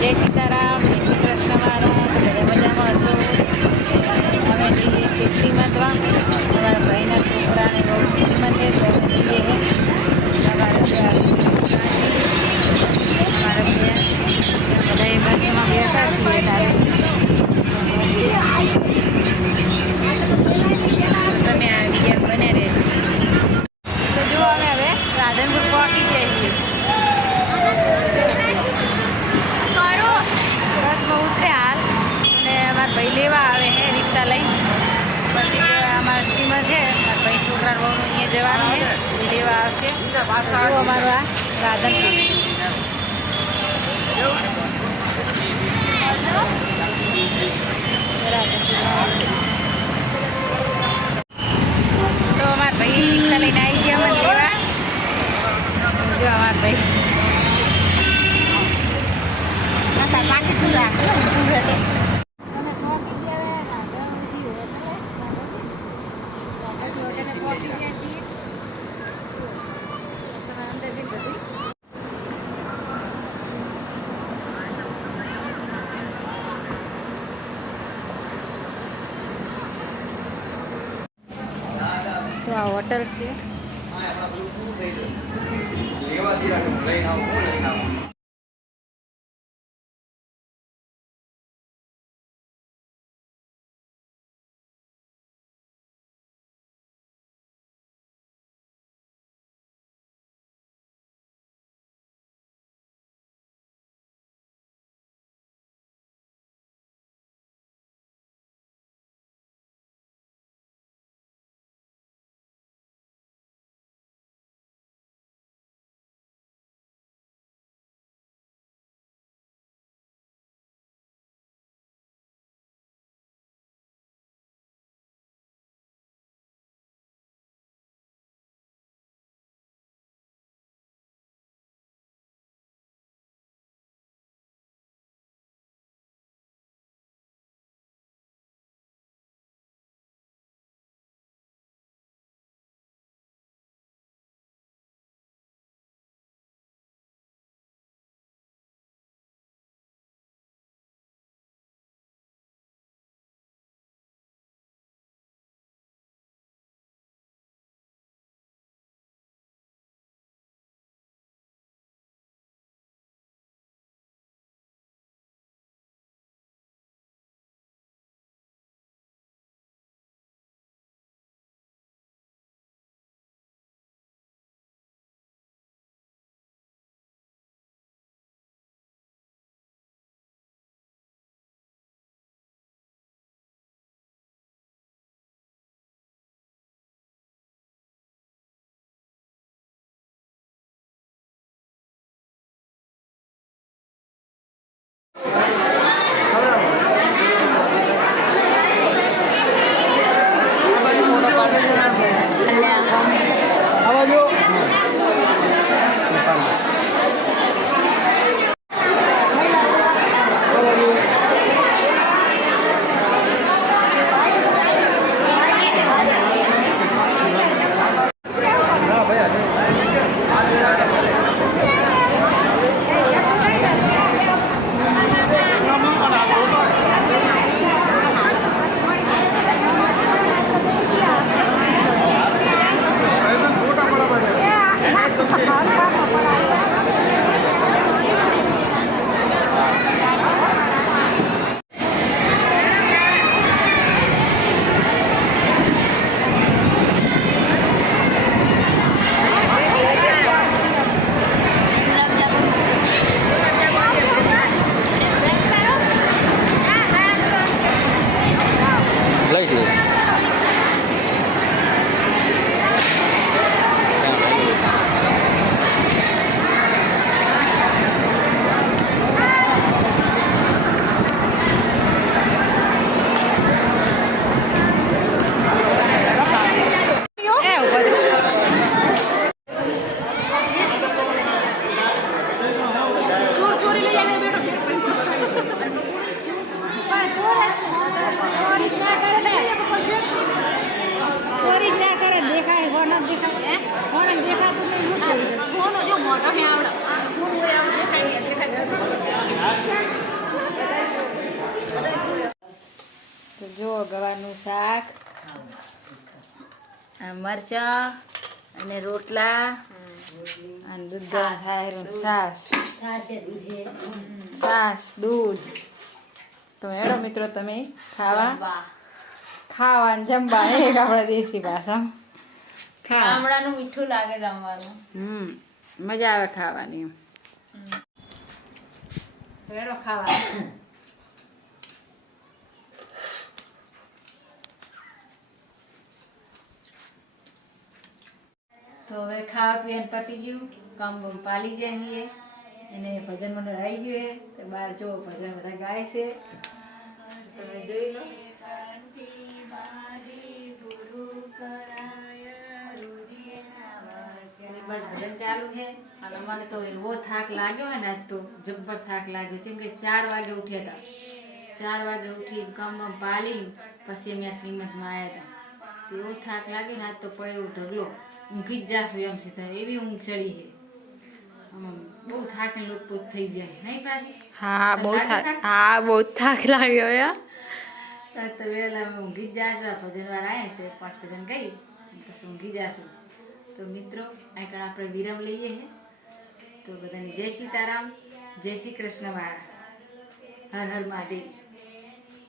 જય સીતારામ, જય શ્રી કૃષ્ણ મારા. તો બધા મજામાં હશો. અમે જઈએ છીએ શ્રીમંતમાં. અમારા ભાઈના છોકરાને બહુ શ્રીમંત છે તો અમે જઈએ છીએ. અમારા બેન બધા બસમાં બેઠા છીએ તારે. તમે આવી ગયા બને રહેજો. તો જો અમે હવે રાધનપુર પહોંચી જઈએ છીએ. બસમાં ઉતરે હાલ અને અમારા ભાઈ લેવા આવે છે રિક્ષા લઈ. પછી અમારા શ્રીમંત છે મારા ભાઈ છોકરા બહુ અહીંયા જવાનું છે એ લેવા આવશે. જો અમારું આ રાધનપુર. તો અમારા ભાઈ રિક્ષા લઈને આવી ગયા મને લેવા. જો અમારા ભાઈ પાકીટ તો આ હોટલ છે. આ મરચાં અને રોટલા અને દૂધ ગરમ થાય છાશ છાશ દૂધ. તો હેડો મિત્રો તમે ખાવા ને જમવા એક આપણા દેશી ભાષા ગામડાનું મીઠું લાગે જમવાનું. મજા આવે ખાવાની. હેડો ખાવા. તો હવે ખાવા પીવાનું પતી ગયું, કામ બામ પાલી જઈએ અને ભજન મંડળ આવી ગયું છે. તો બહાર જો ભજન બધા ગાય છે, તમે જોઈ લો. ભજન ચાલુ છે અને મને તો એવો થાક લાગ્યો હોય ને, આજ તો જબ્બર થાક લાગ્યો છે. કેમ કે 4 વાગે ઉઠ્યા હતા. 4 વાગે ઉઠી કામ બામ પાલી પછી અમે શ્રીમદમાં આવ્યા હતા. એવો થાક લાગ્યો ને, આજ તો પડે એવો ઢગલો, ઊંઘી જ જાશું એમ સીધા, એવી ઊંઘ ચડી છે. બહુ થાક ને લોટપોટ થઈ જાય નહીં પાછી. બહુ થાક લાગ્યો યાર. તો વહેલા અમે ઊંઘી જ જાશું. આ ભજન વાર આવ્યા તો 5 ભજન ગઈ પછી ઊંઘી જાશું. તો મિત્રો આગળ આપણે વિરામ લઈએ છે. તો બધાને જય સીતારામ, જય શ્રી કૃષ્ણ વાળા, હર હર મહાદેવ.